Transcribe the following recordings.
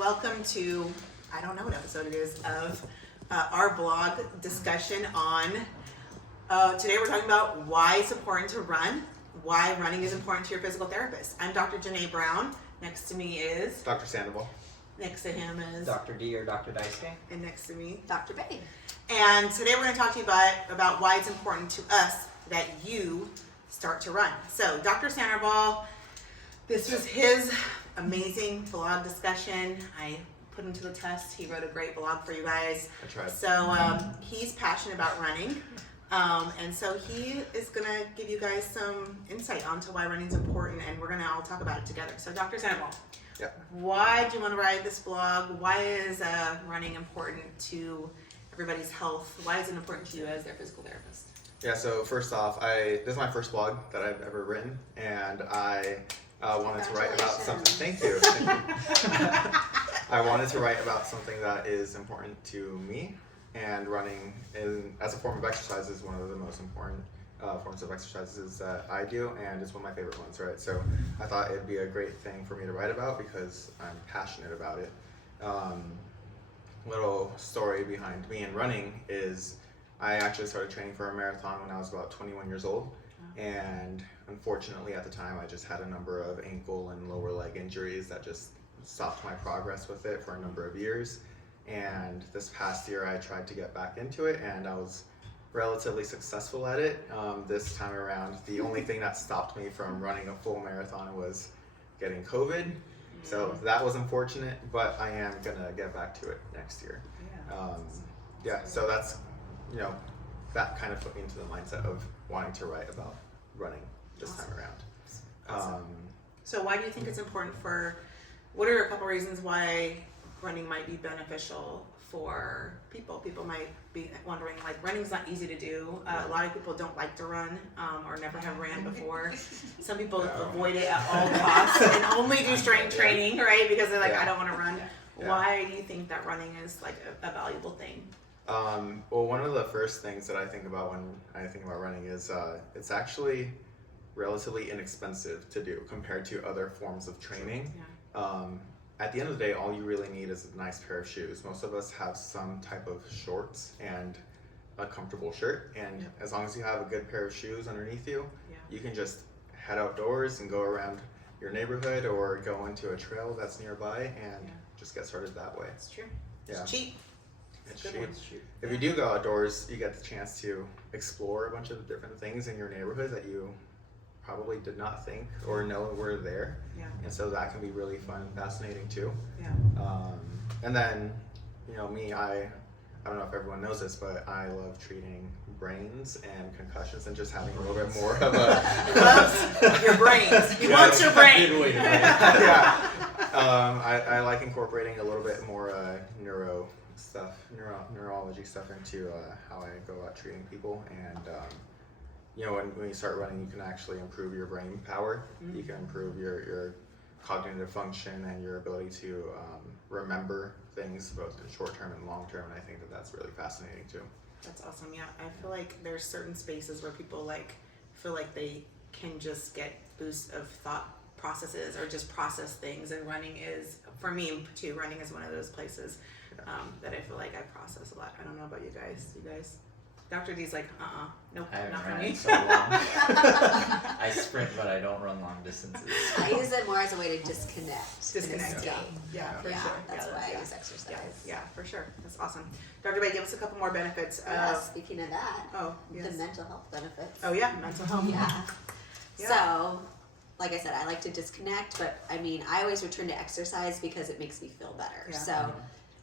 welcome to, I don't know what episode it is, of our blog discussion on, today we're talking about why it's important to run, why running is important to your physical therapist. I'm Dr. Janae Brown. Next to me is Dr. Sandoval. Next to him is Dr. D or Dr. Daisuke. And next to me, Dr. Babe. And today we're going to talk to you about why it's important to us that you start to run. So Dr. Sandoval, this was his amazing blog discussion. I put him to the test. He wrote a great blog for you guys. I tried. So he's passionate about running. And so he is going to give you guys some insight onto why running is important, and we're going to all talk about it together. So Dr. Sandoval, why do you want to write this blog? Why is running important to everybody's health? Why is it important to you as their physical therapist? Yeah, so first off, this is my first blog that I've ever written, and I wanted to write about something. Thank you. I wanted to write about something that is important to me, and running as a form of exercise is one of the most important forms of exercises that I do, and it's one of my favorite ones, right? So I thought it'd be a great thing for me to write about because I'm passionate about it. Little story behind me and running is I actually started training for a marathon when I was about 21 years old, and unfortunately at the time I just had a number of ankle and lower leg injuries that just stopped my progress with it for a number of years. And this past year I tried to get back into it, and I was relatively successful at it. This time around, the only thing that stopped me from running a full marathon was getting COVID. So that was unfortunate, but I am gonna get back to it next year. So that's, that kind of put me into the mindset of wanting to write about running this time around. So why do you think it's important what are a couple reasons why running might be beneficial for people? People might be wondering, running's not easy to do. A lot of people don't like to run or never have ran before. Some people avoid it at all costs and only do strength training, right? Because they're like, I don't want to run. Why do you think that running is a valuable thing? Well, one of the first things that I think about when I think about running is it's actually relatively inexpensive to do compared to other forms of training. At the end of the day, all you really need is a nice pair of shoes. Most of us have some type of shorts and a comfortable shirt, and as long as you have a good pair of shoes underneath you, you can just head outdoors and go around your neighborhood or go into a trail that's nearby and just get started that way. It's true. Yeah. It's cheap. It's cheap. If you do go outdoors, you get the chance to explore a bunch of different things in your neighborhood that you probably did not think or know were there. And so that can be really fun and fascinating too. And then, me, I don't know if everyone knows this, but I love treating brains and concussions and just having a little bit more of a... He loves your brains. He wants your brain. I like incorporating a little bit more neurology stuff into how I go about treating people. And when you start running, you can actually improve your brain power. You can improve your cognitive function and your ability to remember things both in short term and long term, and I think that's really fascinating too. That's awesome. Yeah, I feel like there's certain spaces where people feel like they can just get boosts of thought processes or just process things, and running is, for me too, running is one of those places that I feel like I process a lot. I don't know about you guys. Dr. D's like, nope, not for me. So long. I sprint, but I don't run long distances. I use it more as a way to disconnect. Yeah, for sure. That's why I use exercise. Yeah, for sure. That's awesome. Dr. Bay, give us a couple more benefits. Speaking of that, the mental health benefits. Oh yeah, mental health. So, like I said, I like to disconnect, but I always return to exercise because it makes me feel better. So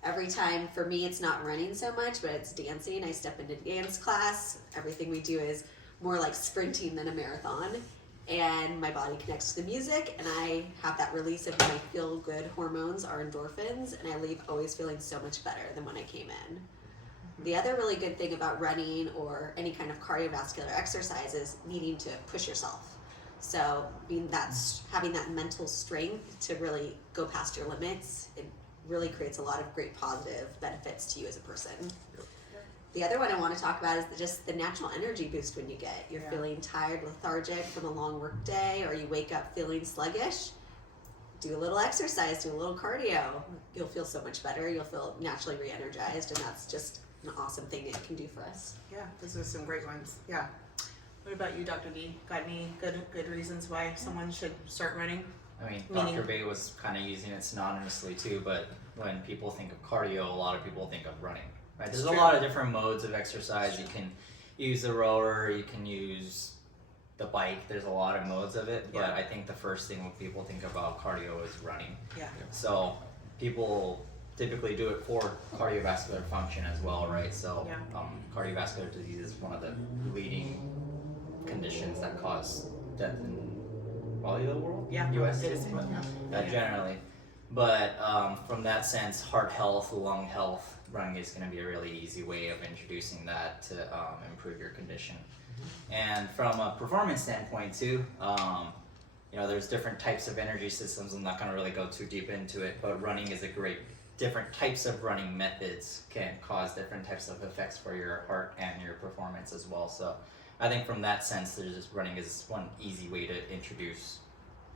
every time, for me, it's not running so much, but it's dancing. I step into dance class. Everything we do is more like sprinting than a marathon. And my body connects to the music, and I have that release of my feel-good hormones, our endorphins, and I leave always feeling so much better than when I came in. The other really good thing about running or any kind of cardiovascular exercise is needing to push yourself. So having that mental strength to really go past your limits, it really creates a lot of great positive benefits to you as a person. The other one I want to talk about is just the natural energy boost when you get. You're feeling tired, lethargic from a long work day, or you wake up feeling sluggish. do a little exercise, do a little cardio. You'll feel so much better. You'll feel naturally re-energized, and that's just an awesome thing it can do for us. Yeah, those are some great ones. Yeah. What about you, Dr. D? Got any good reasons why someone should start running? I mean, Meaning- Dr. Bay was kind of using it synonymously too, but when people think of cardio, a lot of people think of running, right? There's a True. lot of different modes of exercise. You can use the rower, you can use the bike. There's a lot of modes of it, but Yeah. I think the first thing when people think about cardio is running. Yeah. So people typically do it for cardiovascular function as well, right? So Yeah. cardiovascular disease is one of the leading conditions that cause death in probably the world, Yeah, U.S. it is. but, Yeah. generally. But from that sense, heart health, lung health, running is going to be a really easy way of introducing that to improve your condition. And from a performance standpoint too, there's different types of energy systems. I'm not going to really go too deep into it, but running is a great, different types of running methods can cause different types of effects for your heart and your performance as well. So I think from that sense, there's just running is one easy way to introduce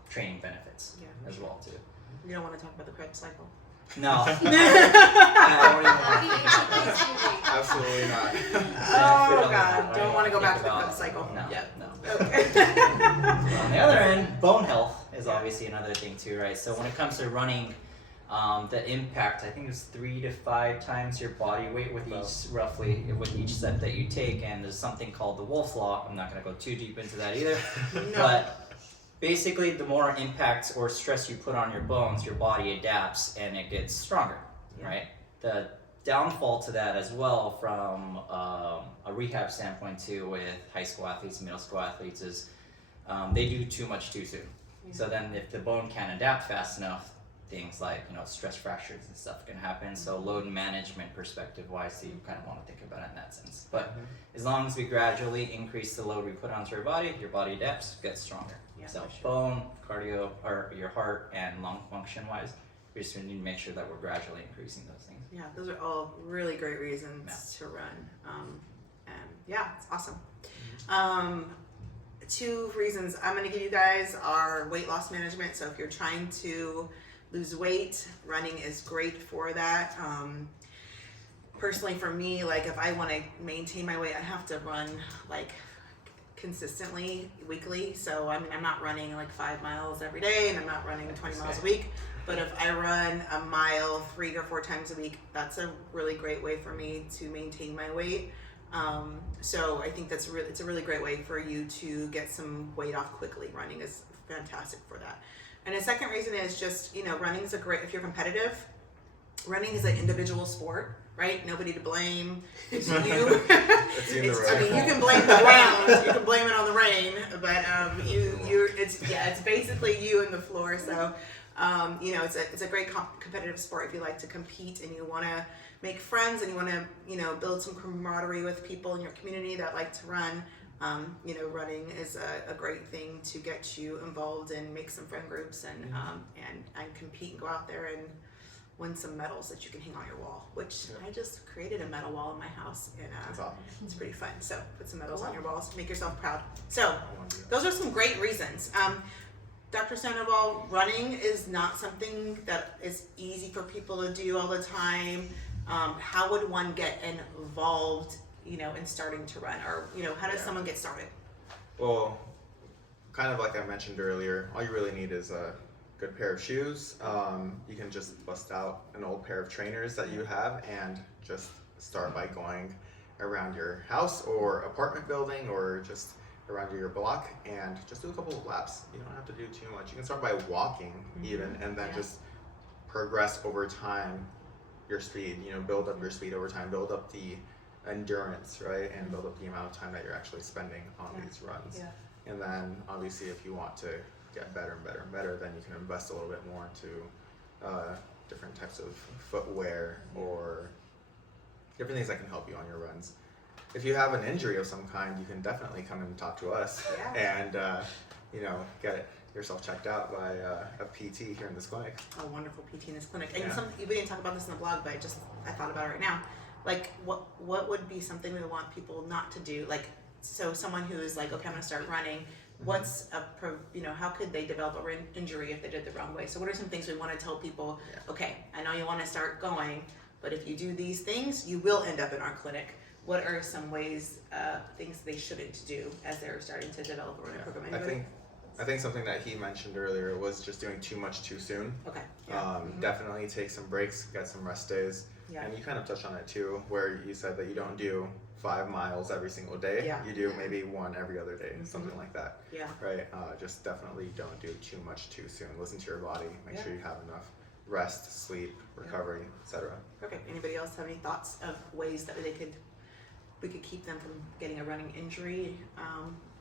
training benefits as well too. You don't want to talk about the Krebs cycle. No. I don't even Absolutely not. Oh God! Don't want to go back to the Krebs cycle. No, Yeah. no. Okay. On the other end, bone health is obviously another thing too, right? So when it comes to running, the impact, I think it's 3 to 5 times your body weight with each step that you take, and there's something called the Wolf's Law. I'm not going to go too deep into that either, but basically the more impact or stress you put on your bones, your body adapts and it gets stronger, right? The downfall to that as well from a rehab standpoint too with high school athletes, middle school athletes is they do too much too soon. So then if the bone can't adapt fast enough, things like stress fractures and stuff can happen. So load management perspective wise, so you kind of want to think about it in that sense. But as long as we gradually increase the load we put onto your body adapts, gets stronger. Yeah, So for sure. bone, cardio, or your heart and lung function wise, we just need to make sure that we're gradually increasing those things. Yeah, those are all really great reasons to run. And yeah, it's awesome. 2 reasons I'm going to give you guys are weight loss management. So if you're trying to lose weight, running is great for that. Personally, for me, like if I want to maintain my weight, I have to run like consistently weekly. So I mean, I'm not running like 5 miles every day, and I'm not running 20 miles a week. But if I run a mile 3 or 4 times a week, that's a really great way for me to maintain my weight. So I think it's a really great way for you to get some weight off quickly. Running is fantastic for that. And the second reason is just, running is if you're competitive, running is an individual sport, right? Nobody to blame. It's you. You can blame the ground, you can blame it on the rain, but it's basically you and the floor. So it's a great competitive sport if you like to compete and you want to make friends and you want to build some camaraderie with people in your community that like to run. Running is a great thing to get you involved and make some friend groups and compete and go out there and win some medals that you can hang on your wall, which I just created a medal wall in my house, and That's awesome. it's pretty fun. So put some medals on your walls, make yourself proud. So those are some great reasons. Dr. Sandoval, running is not something that is easy for people to do all the time. How would one get involved, in starting to run, or how does someone get started? Well, kind of like I mentioned earlier, all you really need is a good pair of shoes. You can just bust out an old pair of trainers that you have and just start by going around your house or apartment building or just around your block and just do a couple of laps. You don't have to do too much. You can start by walking even, and then just progress over time your speed, build up your speed over time, build up the endurance, right? And build up the amount of time that you're actually spending on these runs. Yeah. And then obviously if you want to get better and better and better, then you can invest a little bit more into different types of footwear or different things that can help you on your runs. If you have an injury of some kind, you can definitely come and talk to us and get yourself checked out by a PT here in this clinic. A wonderful PT in this clinic. And we didn't talk about this in the blog, but I thought about it right now. Like, what would be something we want people not to do? Like, so someone who is like, okay, I'm gonna start running, what's how could they develop an injury if they did the wrong way? So what are some things we want to tell people? Yeah. Okay, I know you want to start going, but if you do these things, you will end up in our clinic. What are some ways, things they shouldn't do as they're starting to develop a running program? Anybody? I think something that he mentioned earlier was just doing too much too soon. Okay. Yeah. Definitely take some breaks, get some rest days. Yeah. And you kind of touched on it too, where you said that you don't do 5 miles every single day. Yeah. You do maybe one every other day, something like that. Yeah. Right? Just definitely don't do too much too soon. Listen to your body. Make Yeah. sure you have enough rest, sleep, recovery, etc. Perfect. Anybody else have any thoughts of ways that we could keep them from getting a running injury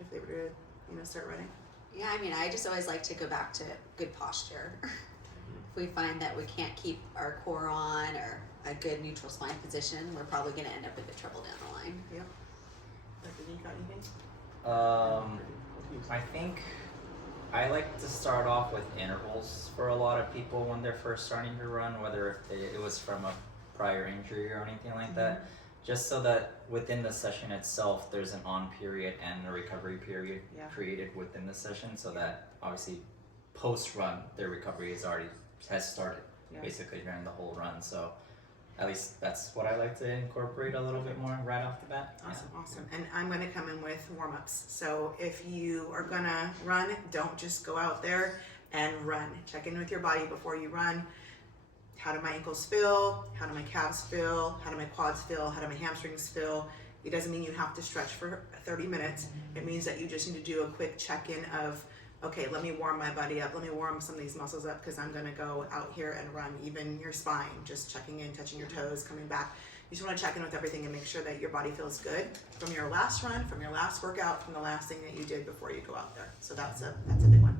if they were to start running? Yeah, I mean, I just always like to go back to good posture. If we find that we can't keep our core on or a good neutral spine position, we're probably going to end up in trouble down the line. Yep. Dr. D, got anything? I think I like to start off with intervals for a lot of people when they're first starting to run, whether it was from a prior injury or anything like that, just so that within the session itself there's an on period and a recovery period created within the session, so that obviously post run their recovery has started basically during the whole run. So at least that's what I like to incorporate a little bit more right off the bat. Awesome. And I'm going to come in with warm-ups. So if you are going to run, don't just go out there and run. Check in with your body before you run. How do my ankles feel? How do my calves feel? How do my quads feel? How do my hamstrings feel? It doesn't mean you have to stretch for 30 minutes. It means that you just need to do a quick check-in of, okay, let me warm my body up. Let me warm some of these muscles up because I'm going to go out here and run. Even your spine, just checking in, touching your toes, coming back. You just want to check in with everything and make sure that your body feels good from your last run, from your last workout, from the last thing that you did before you go out there. So that's a big one.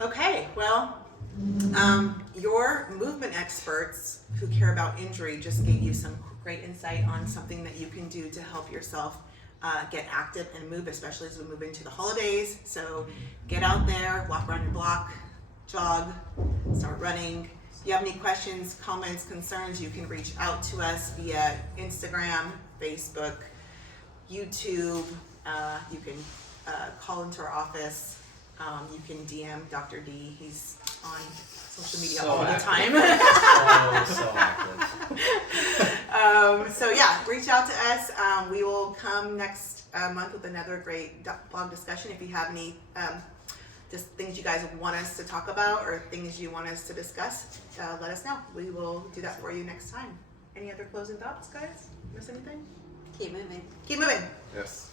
Okay, well, your movement experts who care about injury just gave you some great insight on something that you can do to help yourself get active and move, especially as we move into the holidays. So get out there, walk around your block, jog, start running. If you have any questions, comments, concerns, you can reach out to us via Instagram, Facebook, YouTube. You can call into our office. You can DM Dr. D. He's on social media all the time. so active. So yeah, reach out to us. We will come next month with another great blog discussion. If you have any just things you guys want us to talk about or things you want us to discuss, let us know. We will do that for you next time. Any other closing thoughts, guys? Miss anything? Keep moving. Keep moving. Yes.